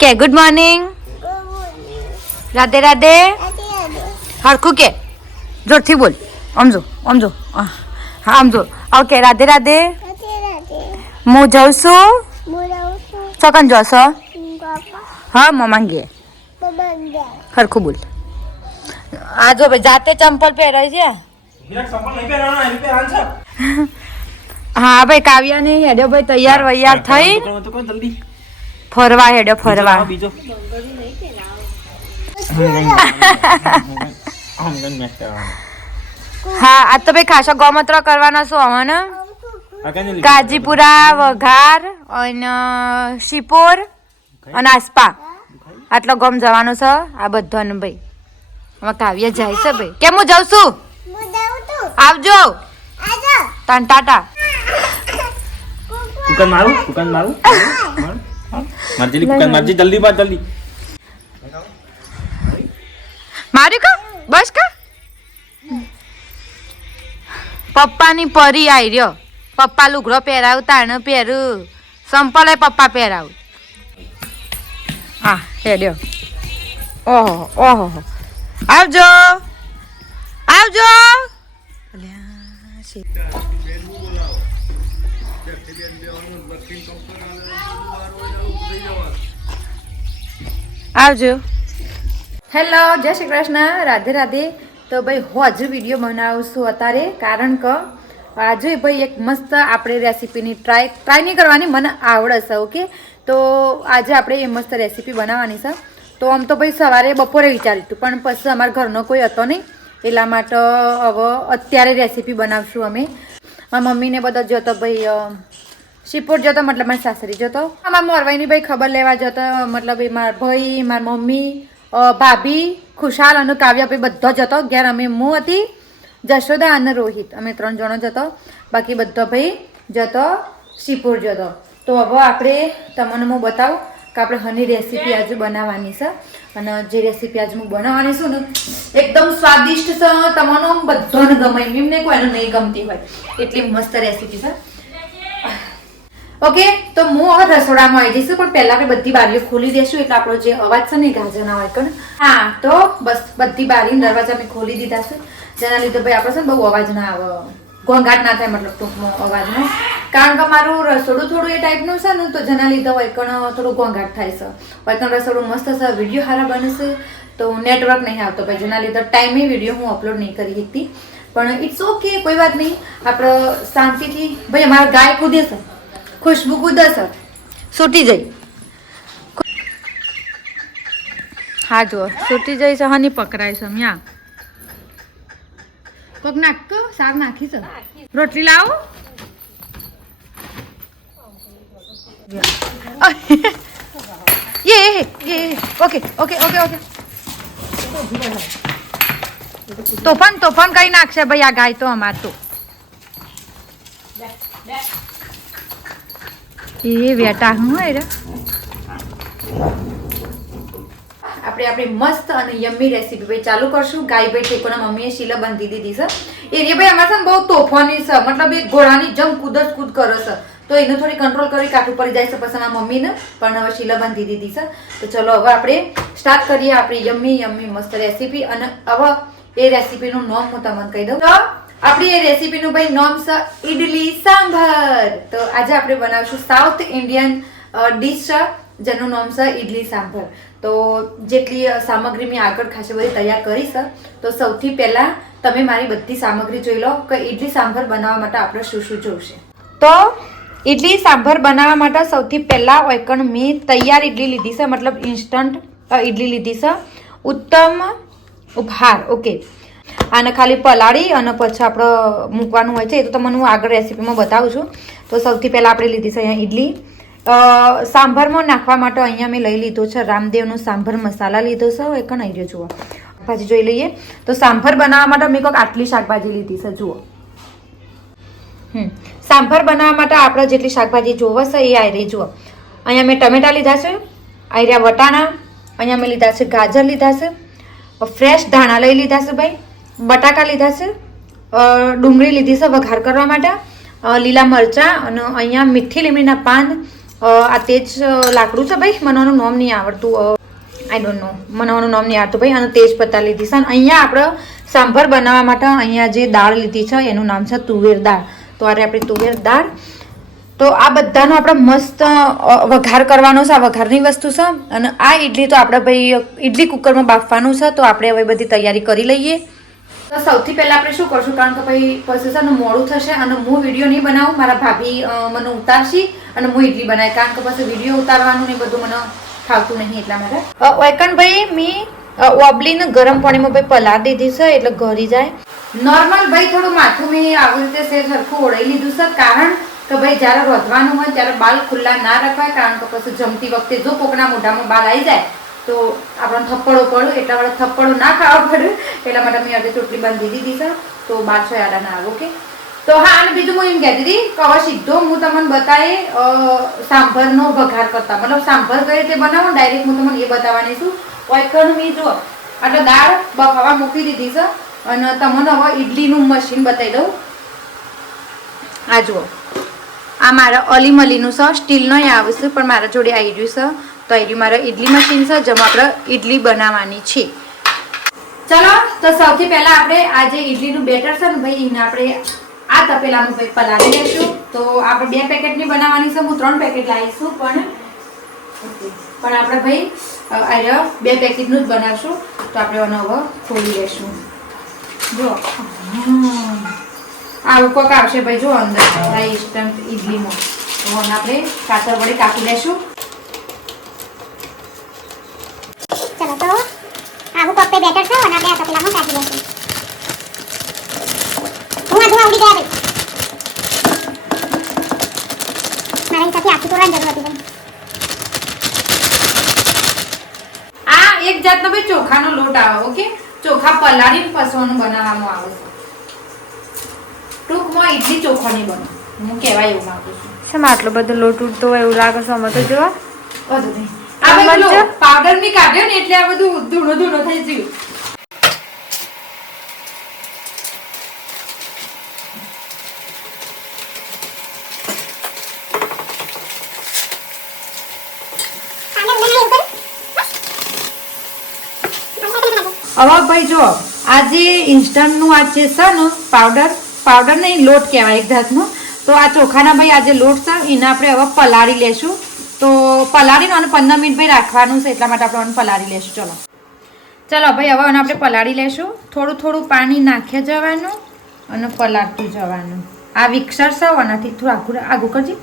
કે good morning, Radhe Radhe. હરખું કે જોરથી બોલ. આમજો આમજો, હા આમજો. ઓકે, રાધે રાધે. હું જાઉં છું. ચોકન જોશો? હા મમ્મા ગે. હરખું બોલ. આ જો ભાઈ જાતે ચંપલ પહેરાય છે. હા ભાઈ કાવ્યા ને હેડ્યો ભાઈ તૈયાર વૈયાર થઈ ફરવા હેડ્યો ફરવા. હા આજ તો ભાઈ ખાસો ગોમત્ર કરવાના છો હવે ને. કાજીપુરા, વઘાર અને શિપોર અને આસપા આટલો ગોમ જવાનું છે આ બધાને ભાઈ. હવે કાવ્ય જાય છે ભાઈ. કેમ હું જાઉં છું? આવજો. તન ટાટા. કુકન મારું મારજી કુકન મારજી જલ્દી બાત જલ્દી માર્યું કા બસ કા. પપ્પાની પરી આવી રહ્યો. પપ્પા લુગડો પહેરાવું તાણ પહેરું સંપલે પપ્પા પહેરાવું. હા હેડ્યો. ઓહો ઓહો આવજો આવજો. આવજો. હેલો, જય શ્રી કૃષ્ણ, રાધે રાધે. તો ભાઈ હું હજુ વિડીયો બનાવું છું અત્યારે, કારણ કે આજે ભાઈ એક મસ્ત આપણે રેસીપીની ટ્રાય નહીં કરવાની, મને આવડે છે. ઓકે, તો આજે આપણે એ મસ્ત રેસીપી બનાવવાની છે. તો આમ તો ભાઈ સવારે બપોરે વિચાર્યું હતું, પણ પછી અમારા ઘરનો કોઈ હતો નહીં, એટલા માટે હવે અત્યારે રેસીપી બનાવશું અમે. મારા મમ્મીને બધો જતો ભાઈ શિપોર જતો, મતલબ મારી સાસરી જતો. મારા મોરવાઈની ભાઈ ખબર લેવા જતો, મતલબ એ મારા ભાઈ, મારી મમ્મી, ભાભી, ખુશાલ અને કાવ્ય ભાઈ બધો જતો ઘેર. અમે હું હતી, જશોદા અને રોહિત, અમે 3 જણો જતો. બાકી બધો ભાઈ જતો શિપોર જતો. તો હવે આપણે તમને હું બતાવું કે આપણે હની રેસીપી આજે બનાવવાની છે. અને જે રેસીપી આજે હું બનાવવાની છું ને એકદમ સ્વાદિષ્ટ છે. તમને બધાને ગમે, એમને કોઈને નહીં ગમતી હોય એટલી મસ્ત રેસીપી છે. ઓકે, તો હું હવે રસોડામાં આવી જઈશું, પણ પહેલા આપણે બધી બારીઓ ખોલી દઈશું એટલે આપણો જે અવાજ છે ને ગાજર ના હોય કે. હા, તો બસ બધી બારી દરવાજા અમે ખોલી દીધા છે, જેના લીધે ભાઈ આપણે છે ને બહુ અવાજ ના આવે, ઘોંઘાટ ના થાય, મતલબ ટૂંકમાં અવાજનો. કારણ કે મારું રસોડું થોડું એ ટાઈપનું છે ને, તો જેના લીધે વૈકણ થોડું ઘોંઘાટ થાય છે. વૈકણ રસોડું મસ્ત છે, વિડીયો સારા બને છે, તો નેટવર્ક નહીં આવતો ભાઈ, જેના લીધે ટાઈમે વિડીયો હું અપલોડ નહીં કરી શકતી. પણ ઇટ્સ ઓકે, કોઈ વાત નહીં. આપણે શાંતિથી ભાઈ, અમારા ગાય કૂદે છે, ખુશ્બુ કૂદે છે, છૂટી જઈ. હા જુઓ છૂટી જઈ છે, હની પકડાય છે. મ્યા કોક નાખતો શાક નાખી છે. રોટલી લાવો. ये ओके ओके ओके ओके. તોફાન કઈ નાખશે ભાઈ આ ગાય તો અમાર તો. એ વેટા હું રે. આપણે આપણી મસ્ત અને યમ્મી રેસીપી ભાઈ ચાલુ કરશું. ગાય ભાઈ ઠેકોના મમ્મીએ શીલા બાંધી દીધી છે. એ ભાઈ અમારે છે ને બહુ તોફાની છે, મતલબ એ ઘોડાની જમ કૂદ કરે છે, તો એને થોડી કંટ્રોલ કરી કાઠું પડી જાય છે પછી મારા મમ્મીને. પણ હવે શીલા બાંધી દીધી છે. તો ચલો હવે આપણે સ્ટાર્ટ કરીએ આપણી યમ્મી મસ્ત રેસીપી. અને હવે એ રેસીપીનું નામ હું તમને કહી દઉં. તો આપણી એ રેસીપીનું ભાઈ નામ છે ઇડલી સાંભર. તો આજે આપણે બનાવીશું સાઉથ ઇન્ડિયન ડીશ છે, જેનું નામ છે ઇડલી સાંભર. તો જેટલી સામગ્રી મેં આગળ ખાસી બધી તૈયાર કરી છે, તો સૌથી પહેલાં તમે મારી બધી સામગ્રી જોઈ લો કે ઇડલી સાંભર બનાવવા માટે આપણે શું શું જોઈશે. તો ઇડલી સાંભર બનાવવા માટે સૌથી પહેલાં ઓયકણ મેં તૈયાર ઇડલી લીધી છે, મતલબ ઇન્સ્ટન્ટ ઇડલી લીધી છે, ઉત્તમ ઉપહાર. ઓકે, આને ખાલી પલાળી અને પછી આપણે મૂકવાનું હોય છે, એ તો તમને હું આગળ રેસીપીમાં બતાવું છું. તો સૌથી પહેલાં આપણે લીધી છે અહીંયા ઇડલી. સાંભરમાં નાખવા માટે અહીંયા મેં લઈ લીધો છે રામદેવનો સાંભર મસાલા લીધો છે. એ કણ આવી રહ્યો જુઓ, શાકભાજી જોઈ લઈએ. તો સાંભર બનાવવા માટે મેં કોઈક આટલી શાકભાજી લીધી છે જુઓ. સાંભર બનાવવા માટે આપણે જેટલી શાકભાજી જોવે છે એ આવી રહી જુઓ. અહીંયા મેં ટમેટા લીધા છે, આવી રહ્યા વટાણા, અહીંયા મેં લીધા છે ગાજર લીધા છે, ફ્રેશ ધાણા લઈ લીધા છે ભાઈ, બટાકા લીધા છે, ડુંગળી લીધી છે વઘાર કરવા માટે, લીલા મરચાં, અને અહીંયા મીઠી લીમડીના પાન, આ તે જ લાકડું છે ભાઈ, મને આનું નામ નહીં આવડતું, આઈ ડોન્ટ નો, મને આનું નામ નહીં આવડતું ભાઈ. અને તેજ પત્તા લીધી છે. અને અહીંયા આપણે સાંભર બનાવવા માટે અહીંયા જે દાળ લીધી છે એનું નામ છે તુવેર દાળ. તો આરે આપણી તુવેર દાળ. તો આ બધાનો આપણે મસ્ત વઘાર કરવાનો છે. આ વઘારની વસ્તુ છે. અને આ ઇડલી તો આપણે ભાઈ ઇડલી કુકરમાં બાફવાનું છે. તો આપણે હવે બધી તૈયારી કરી લઈએ. તો સૌથી પહેલાં આપણે શું કરશું, કારણ કે ભાઈ પછી છે ને મોડું થશે અને હું વિડીયો નહીં બનાવું, મારા ભાભી મને ઉતારશી અને હું ઇડલી બનાવી, કારણ કે પછી વિડીયો ઉતારવાનું ને બધું મને ફાવતું નહીં એટલા માટે. વૈકણ ભાઈ મેં ઓબલીને ગરમ પાણીમાં ભાઈ પલાર દીધી છે એટલે ઘરી જાય. નોર્મલ ભાઈ થોડું માથું મેં આવી રીતે શેર સરખું ઓળાઈ લીધું છે, કારણ કે ભાઈ જ્યારે રોધવાનું હોય ત્યારે બાલ ખુલ્લા ના રખાય, કારણ કે પછી જમતી વખતે જો કોકના મોઢામાં બાલ આવી જાય તો આપણને થપ્પડો પડે, એટલા માટે થપ્પડો ના ખાવા પડે એટલા માટે મેં અડધી ચોટલી બાંધી દીધી છે, તો બારસો યારા ના આવે. ઓકે. તો હા, અને બીજું હું એમ કહેતી હતી કે હવે સીધો હું તમને બતાવી સાંભરનો વઘાર કરતા, મતલબ સાંભર કઈ રીતે બનાવો ડાયરેક્ટ હું તમને એ બતાવવાની છું. ઓયકણ મેં જુઓ એટલે દાળ બફાવા મૂકી દીધી છે. અને તમને હવે ઇડલીનું મશીન બતાવી દઉં. આ જુઓ, આ મારા અલીમલીનું છે, સ્ટીલનો આવે છે, પણ મારા જોડે આવી ગયું છે. તો એ મારા ઇડલી મશીન છે, જેમાં આપણે ઇડલી બનાવવાની છે. ચલો, તો સૌથી પહેલા આપણે આ જે ઇડલીનું બેટર છે ને ભાઈ એને આપણે આ તપેલામાં ભાઈ પલાળી લઈશું. તો આપણે 2 પેકેટની બનાવવાની છે, હું 3 પેકેટ લાવીશું, પણ આપણે ભાઈ આ 2 પેકેટનું જ બનાવશું. તો આપણે આનો હવે ખોલી લઈશું. જો આવું કોક આવશે ભાઈ, જો અંદર આ ઇન્સ્ટન્ટ ઇડલીમાં. તો હવે આપણે કાતર વડે કાપી લઈશું. ચલો, તો આવું કપ પે બેટર છે અને આપણે આ તપેલામાં કાઢી લઈશું. ધુઆ ઉડી ગયા ભાઈ, મારી સાથે આખી તોડવાની જરૂર હતી ભાઈ. આ એક જાતનો ભાઈ ચોખાનો લોટ આવે. ઓકે, ચોખા પલાળીને પસવાનું બનાવવામાં આવે છે. ટૂંકમાં ઇડલી ચોખાની બને, હું કહેવાય એવું માંગુ છું. શેમ આટલો બધો લોટ ઉડતો હોય એવું લાગે છે? અમે તો જોવા બધું નહીં. આ બધું પાવડર ની કાઢ્યો ને એટલે આ બધું ધૂણો ધૂણો થઈ ગયું. હવે ભાઈ જો આ જે ઇન્સ્ટન્ટનું આ જે છે ને પાવડર નહીં, લોટ કહેવાય એક જાતનો. તો આ ચોખાના ભાઈ આ જે લોટ છે એને આપણે હવે પલાળી લેશું. તો પલાળીને અને 15 મિનિટ ભાઈ રાખવાનું છે, એટલા માટે આપણે આને પલાળી લેશું. ચલો ભાઈ, હવે આપણે પલાળી લેશું. થોડું થોડું પાણી નાખ્યા જવાનું અને પલાળતું જવાનું. આ મિક્સર છે, આનાથી થોડું આગું કરજે,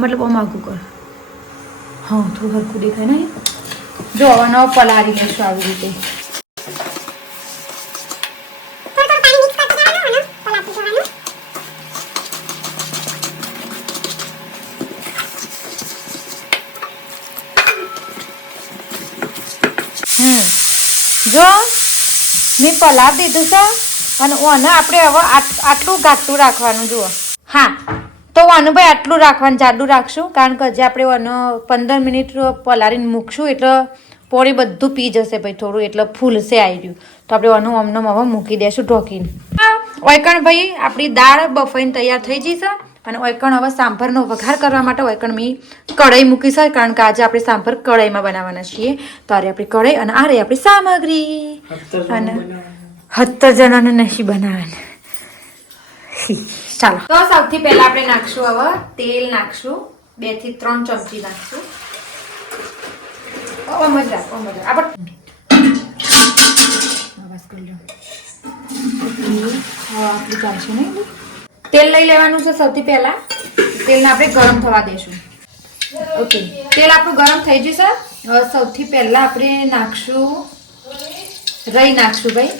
મતલબ આમ આગું કર. હા, થોડું હરખું દેખાય નહીં. જો હવે પલાળી લેશું આવી રીતે. જો મેં પલાળ દીધું છે અને ઓને આપણે હવે આટલું ઘાટું રાખવાનું. જુઓ, હા, તો ઓનું ભાઈ આટલું રાખવાનું, જાડું રાખશું, કારણ કે હજી આપણે ઓને 15 મિનિટ પલાળીને મૂકશું એટલે પોળી બધું પી જશે ભાઈ થોડું, એટલે ફૂલશે આવી રહ્યું. તો આપણે ઓનું અમને હવે મૂકી દઈશું ઢોકીને. ઓયકણ ભાઈ આપણી દાળ બફાઈને તૈયાર થઈ જશે. અને ઓયકણ હવે સાંભરનો વઘાર કરવા માટે ઓયકણ મેં કઢાઈ મૂકી છે, કારણ કે આજે આપણે સાંભર કઢાઈમાં બનાવવાના છીએ. તો આ આપણી કઢાઈ અને આ આપણી સામગ્રી. અને 17 જણાને નથી બનાવવાના. ચાલો, તો સૌથી પહેલા આપણે નાખશું, હવે તેલ નાખશું, 2 થી 3 ચમચી નાખશું. મજા આપણે ચાલશે નહીં. તેલ લઈ લેવાનું છે. સૌથી પહેલા તેલને આપણે ગરમ થવા દેશું. ઓકે, તેલ આપણું ગરમ થઈ જશે. સૌથી પહેલા આપણે નાખશું રાઈ નાખશું ભાઈ.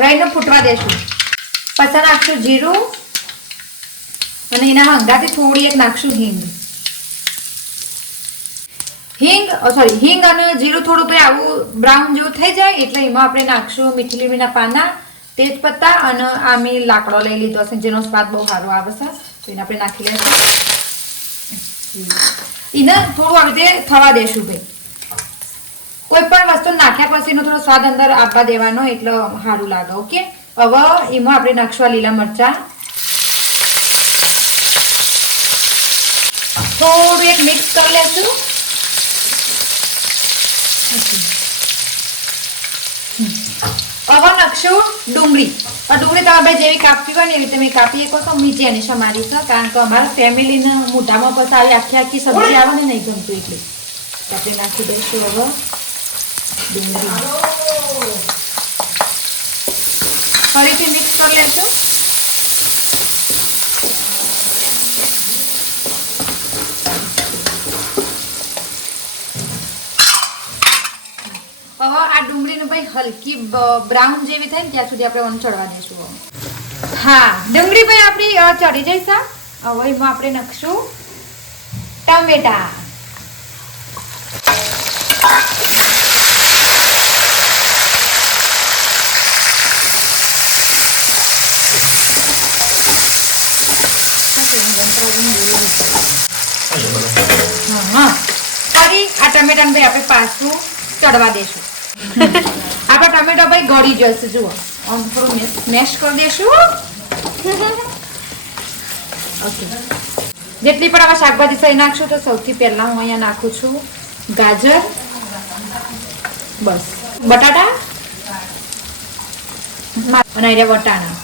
રાઈને ફૂટવા દેશું. પછી નાખશું જીરું અને એના હંગાથી થોડી એક નાખશું હિંગ અને જીરું થોડું ભાઈ આવું બ્રાઉન જેવું થઈ જાય એટલે એમાં આપણે નાખશું મીઠી લીમડીના પાના, તેજપત્તા અને આ મેં લાકડો લઈ લીધો છે જેનો સ્વાદ બહુ સારો આવે છે. તો એને આપણે નાખી લઈશું. એને થોડું આવી રીતે થવા દેશું ભાઈ. કોઈ પણ વસ્તુ નાખ્યા પછીનો થોડો સ્વાદ અંદર આપવા દેવાનો એટલે સારું લાગે. ઓકે, હવે એમાં આપણે નાખશું લીલા મરચા. થોડું એક મિક્સ કરી લેશું. હવે નાખશું ડુંગળી. ડુંગળી તમે જેવી કાપવી હોય ને એવી તમે કાપી શકો છો. મીઠી એની સમારી છે કારણ કે અમારા ફેમિલીને મોઢામાં પછી આવી આખી સબ્જી આવે ને નહીં ગમતું એટલે આપણે નાખી દઈશું હવે ડુંગળી. ફરીથી મિક્સ કરી લેશું. હવે આ ડુંગળીને ભાઈ હલકી બ્રાઉન જેવી થાય ને ત્યાં સુધી આપણે ચડવા દઈશું. હા, ડુંગળી ભાઈ આપણી ચડી જઈશ. હવે એમાં આપણે નાખશું ટમેટા. ફરી આ ટમેટાને ભાઈ આપણે પાછું ચડવા દેશું. આપણા ટમેટા ભાઈ ગળી જશે. જુઓ આમ થોડું મેશ કરી દેશું. ઓકે, જેટલી પણ આમાં શાકભાજી સહી નાખશું તો સૌથી પહેલા હું અહીંયા નાખું છું ગાજર, બસ બટાટા અને અહીંયા વટાણા.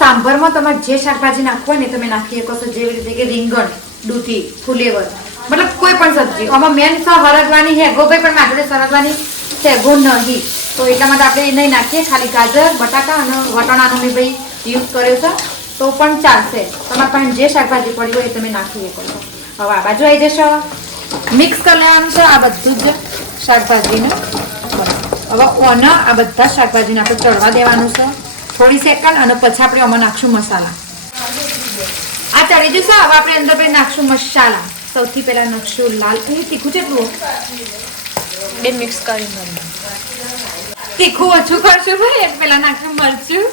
સાંભરમાં તમારે જે શાકભાજી નાખવું હોય ને તમે નાખી શકો છો. જેવી રીતે કે રીંગણ, દૂધી, ફુલેવર, મતલબ કોઈ પણ સબ્જી. આમાં મેન હળદવાની હેગો ભાઈ પણ માત્ર સરગવાની હેગો નહીં તો એટલા માટે આપણે નહીં નાખીએ. ખાલી ગાજર, બટાકા અને વટાણાનો મેં ભાઈ યુઝ કર્યો છે તો પણ ચાલશે. તમારે પાસે જે શાકભાજી પડી હોય એ તમે નાખી શકો છો. હવે આ બાજુ આવી જશે. મિક્સ કરી લેવાનું છે આ બધું જ શાકભાજીને. હવે ઓને આ બધા શાકભાજીને આપણે ચડવા દેવાનું છે થોડી સેકન્ડ અને પછી આપણે આમાં નાખશું મસાલા. આ ચડી જશે. હવે આપણે અંદર પછી નાખશું મસાલા. સૌથી પહેલા નાખશું લાલ. તીખું કેટલું બે મિક્સ કરી તીખું ઓછું કરશું ભાઈ. એટલે પહેલા નાખશું મરચું.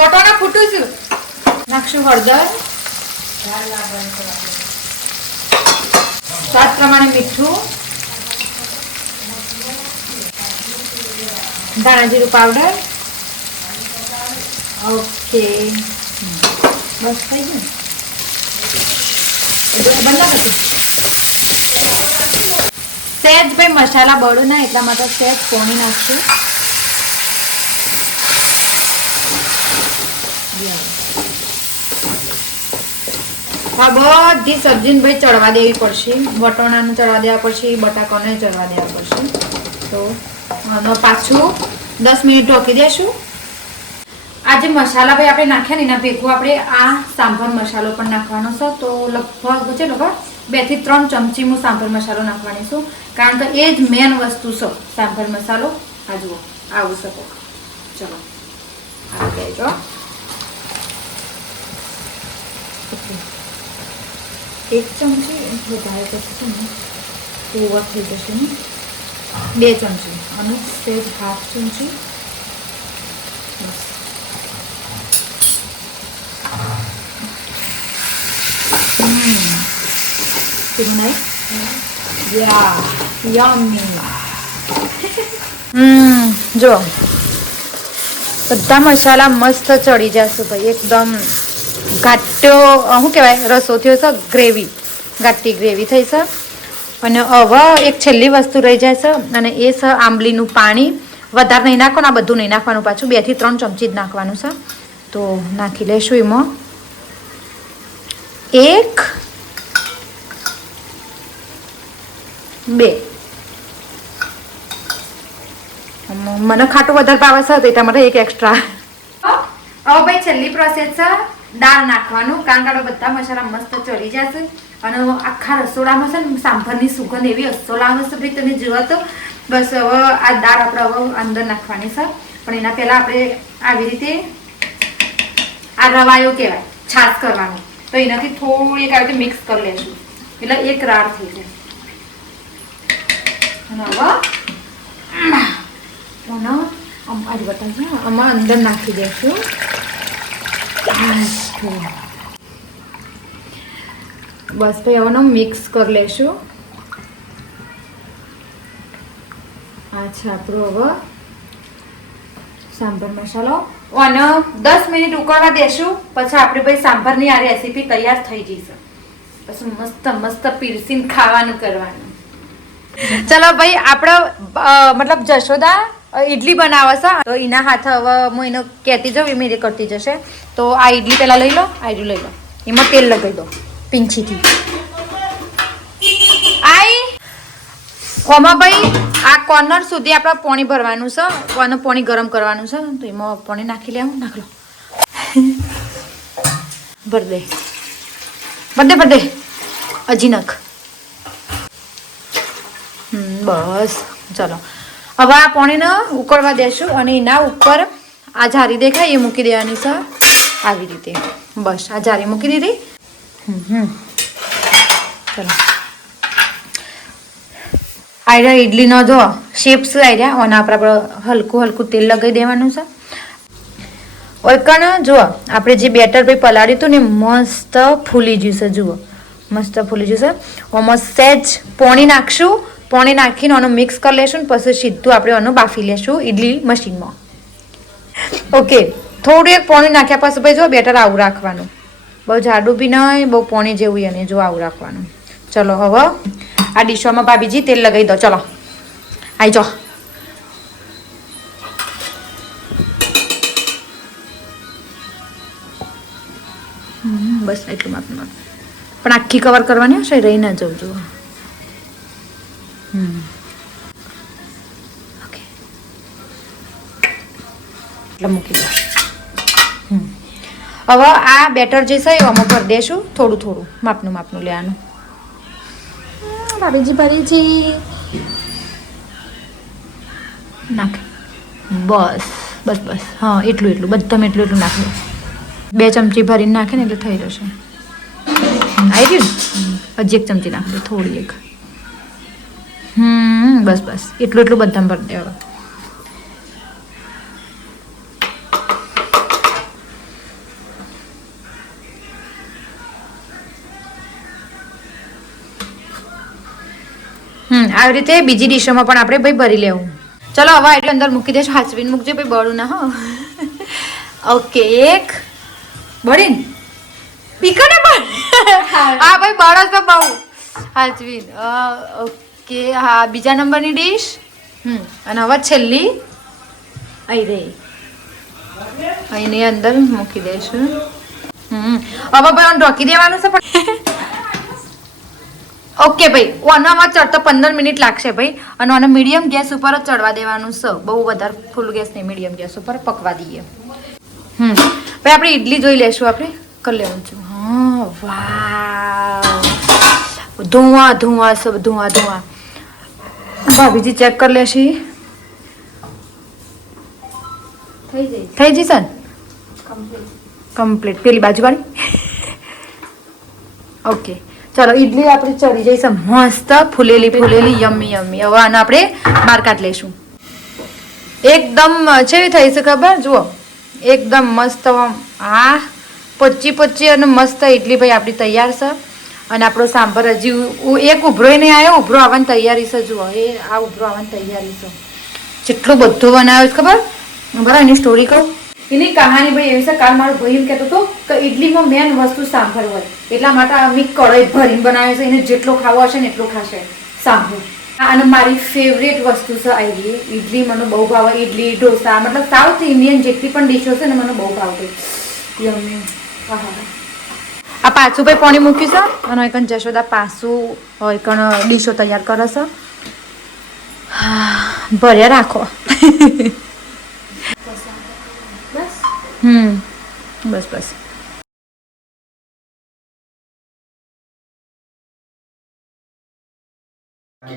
વટાણા ફૂટું છું. નાખશું હળદર, સ્વાદ પ્રમાણે મીઠું, ધાણા જીરું પાવડર. ઓકે, બસ થઈ ગયું. સહેજ ભાઈ મસાલા બળું ના એટલા માટે સહેજ પોણી નાખશું. આ બધી સબ્જીને ભાઈ ચડવા દેવી પડશે. વટાણાને ચડવા દેવા પડશે, બટાકાને ચડવા દેવા પડશે. તો પાછું 10 મિનિટ ઢોકી દેશું. આ જે મસાલા ભાઈ આપણે નાખ્યા ને એના ભેગું આપણે આ સાંભર મસાલો પણ નાખવાનો છે. તો લગભગ છે લોકો 2 થી 3 ચમચી હું સાંભર મસાલો નાખવાની છું કારણ કે એ જ મેન વસ્તુ છે સાંભર મસાલો. આ જુઓ આવું શકો. ચલો આ દેજો. એક ચમચી વધારે પછી છે ને ઓવર થઈ જશે ને. 2 ચમચી અને સહેજ હાફ ચમચી બસ. જો બધા મસાલા મસ્ત ચડી જશે ભાઈ. એકદમ ઘાટો શું કહેવાય રસો થયો છે. ગ્રેવી ઘાટી ગ્રેવી થઈ છે. અને હવે એક છેલ્લી વસ્તુ રહી જાય છે અને એ છે આંબલીનું પાણી. વધારે નહીં નાખવાનું, આ બધું નહીં નાખવાનું. પાછું 2 થી 3 ચમચી જ નાખવાનું છે. તો નાખી લઈશું એમાં 1 2. મને ખાટું વધારે ભાવે છે તો એટલા માટે 1 એક્સ્ટ્રા. હવે ભાઈ છેલ્લી પ્રોસેસ છે દાળ નાખવાનું કારણ કે બધા મસાલા મસ્ત ચડી જશે અને આખા રસોડામાં છે ને સાંભરની સુગંધ એવી અસલ આવે છે ભાઈ તમે જુઓ તો. બસ હવે આ દાળ આપણે હવે અંદર નાખવાની છે પણ એના પહેલા આપણે આવી રીતે આ રવાયો કહેવાય છાશ કરવાનું તો એનાથી થોડી આવી રીતે મિક્સ કરી લેશું એટલે એક રાડ થઈ જાય. અને હવે આજે બતાવજો આમાં અંદર નાખી દઈશું. બસ ભાઈ હવે મિક્સ કરી લેશું. આ છે આપણો હવે સાંભર મસાલો અને 10 મિનિટ ઉકળવા દેશું પછી આપણે ભાઈ સાંભરની આ રેસીપી તૈયાર થઈ જશે. પછી મસ્ત મસ્ત પીરસીને ખાવાનું કરવાનું. ચલો ભાઈ આપણે મતલબ જશોદા ઈડલી બનાવે છે તો એના હાથ હવે હું એને કહેતી જાઉં એ મેરે કરતી જશે. તો આ ઈડલી પહેલા લઈ લો, આ ઈડલી લઈ લો, એમાં તેલ લગાવી દો પીંછીથી. ઓમાં ભાઈ આ કોર્નર સુધી આપણે પાણી ભરવાનું છે, અને પાણી ગરમ કરવાનું છે. તો એમાં પાણી નાખી લેવું, નાખ લો, ભર દે, ભર દે, હજી નાખ. બસ ચલો હવે આ પાણીને ઉકળવા દેશું અને એના ઉપર આ જારી દેખાય એ મૂકી દેવાની છે આવી રીતે. બસ આ જારી મૂકી દીધી. ચલો આયરા ઈડલીનો જો શેપ્સ આયરા અને આપણે હલકું હલકું તેલ લગાવી દેવાનું છે. ઓયકણ જુઓ આપણે જે બેટર ભાઈ પલાળ્યું હતું ને મસ્ત ફૂલી જશે. જુઓ મસ્ત ફૂલી જશે. આમાં સહેજ પાણી નાખશું, પાણી નાખીને આનું મિક્સ કરી લેશું ને પછી સીધું આપણે આનું બાફી લેશું ઈડલી મશીનમાં. ઓકે થોડું એક પાણી નાખ્યા પછી ભાઈ જો બેટર આવું રાખવાનું, બહુ જાડું બી નહીં બહુ પાણી જેવું અને જો આવું રાખવાનું. ચલો હવે આ ડીશોમાં ભાભીજી તેલ લગાવી દો. ચલો આવી જાઓ. બસ એટલું માપનું પણ આખી કવર કરવાની હશે, રહી ના જવું જુઓ. ઓકે એટલે મૂકી દો. હવે આ બેટર જે છે એ આમાં ભરી દેશું થોડું થોડું માપનું લેવાનું. ભાભીજી નાખ. બસ હા એટલું બધા એટલું નાખ દો. 2 ચમચી ભરીને નાખે ને એટલે થઈ જશે. આવી ગયું ને, હજી 1 ચમચી નાખ દે, થોડી એક. બસ એટલું બધા ભરી દે. હવે આવી રીતે બીજી ડીશોમાં પણ આપણે ભાઈ ભરી લેવું. ચલો હવે એટલે અંદર મૂકી દેશું. હાચવીને મૂકજો ભાઈ, બળું ના. હો ઓકે એક બળીને પીકો ને બળ. હા ભાઈ બળસ તો બહુ હાચવીને. ઓકે હા બીજા નંબરની ડીશ. અને હવે છેલ્લી અહીં રહી, અહીંની અંદર મૂકી દઈશું. હવે ભાઈ ઢોકી દેવાનું છે પણ. ઓકે ભાઈ આનામાં ચડતો 15 મિનિટ લાગશે ભાઈ. અને આને મીડિયમ ગેસ ઉપર જ ચડવા દેવાનું છે, બહુ વધારે ફૂલ ગેસ નહીં, મીડિયમ ગેસ ઉપર પકવા દઈએ. ભાઈ આપણે ઈડલી જોઈ લેશું, આપણે કરી લેવું છું. હા વાવ ધુઆં સબ ધુઆં. ભાભીજી ચેક કરી લેશી. થઈ જશે ને કમ્પ્લીટ. પેલી બાજુ વાળી. ઓકે ચલો ઈડલી આપણી ચડી જઈશે મસ્ત ફૂલેલી યમ્મી. હવે આને આપણે બહાર કાઢી લઈશું. એકદમ કેવી થઈ છે ખબર જુઓ, એકદમ મસ્ત. આ પચી અને મસ્ત ઈડલી ભાઈ આપણી તૈયાર છે. અને આપણો સાંભર હજી એક ઉભરો નહીં આવ્યો, ઉભરો આવવાની તૈયારી છે. જુઓ એ આ ઉભરો આવવાની તૈયારી છે. જેટલું બધું બનાવ્યું છે ખબર. બરાબર એની સ્ટોરી કહું, એની કહાની ભાઈ એવી છે. કાલ મારો ભાઈ એમ કહેતો હતો કે ઈડલીમાં મેન વસ્તુ સાંભર હોય, એટલા માટે અમે કઢાઈ ભરીને બનાવે છે. એને જેટલો ખાવો હશે ને એટલો ખાશે સાંભર. અને મારી ફેવરેટ વસ્તુ છે આવી ઈડલી. મને બહુ ભાવે ઈડલી, ઢોસા, મતલબ સાઉથ ઇન્ડિયન જેટલી પણ ડીશો છે ને મને બહુ ભાવતી. આ પાછું ભાઈ પાણી મૂક્યું છે અને એક જશોદા પાછું એક ડીશો તૈયાર કરે છે. ભર્યા રાખો. બસ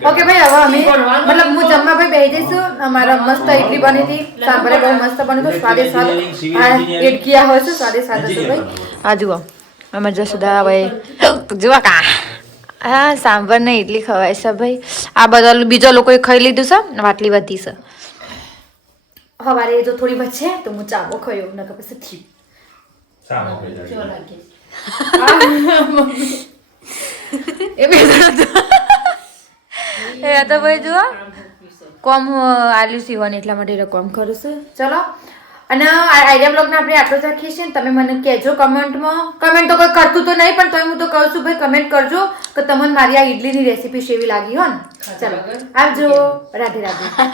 ઓકે ભાઈ હવે અમે મતલબ હું જમવા ભાઈ બેસી જઈશું. અમારા મસ્ત ઈડલી બની હતી, સાંભરે બહુ મસ્ત બન્યું હતું, સ્વાદે સ્વાદ એડકિયા હોય છે, સ્વાદે સ્વાદ હશે ભાઈ. આ જુઓ અમે જશોદા ભાઈ જુઓ કા હા સાંભર ને ઈડલી ખવાય છે ભાઈ. આ બધા બીજા લોકોએ ખાઈ લીધું છે, વાટલી વધી છે. સવારે જો થોડી વચ્ચે તો હું ચાબો ખાયો નકર પછી થયું. એ તો ભાઈ જુઓ કોમ આલ્યું સીવાની એટલા માટે કોમ કરું છું. ચલો અને આઈડિયા બ્લોગને આપણે આટલો જ રાખીએ છીએ ને તમે મને કહેજો કમેન્ટમાં. કમેન્ટ તો કોઈ કરતું તો નહીં પણ તોય હું તો કહું છું ભાઈ કમેન્ટ કરજો કે તમને મારી આ ઈડલીની રેસીપી કેવી લાગી હો ને. ચલો આવજો. રાધે રાધે.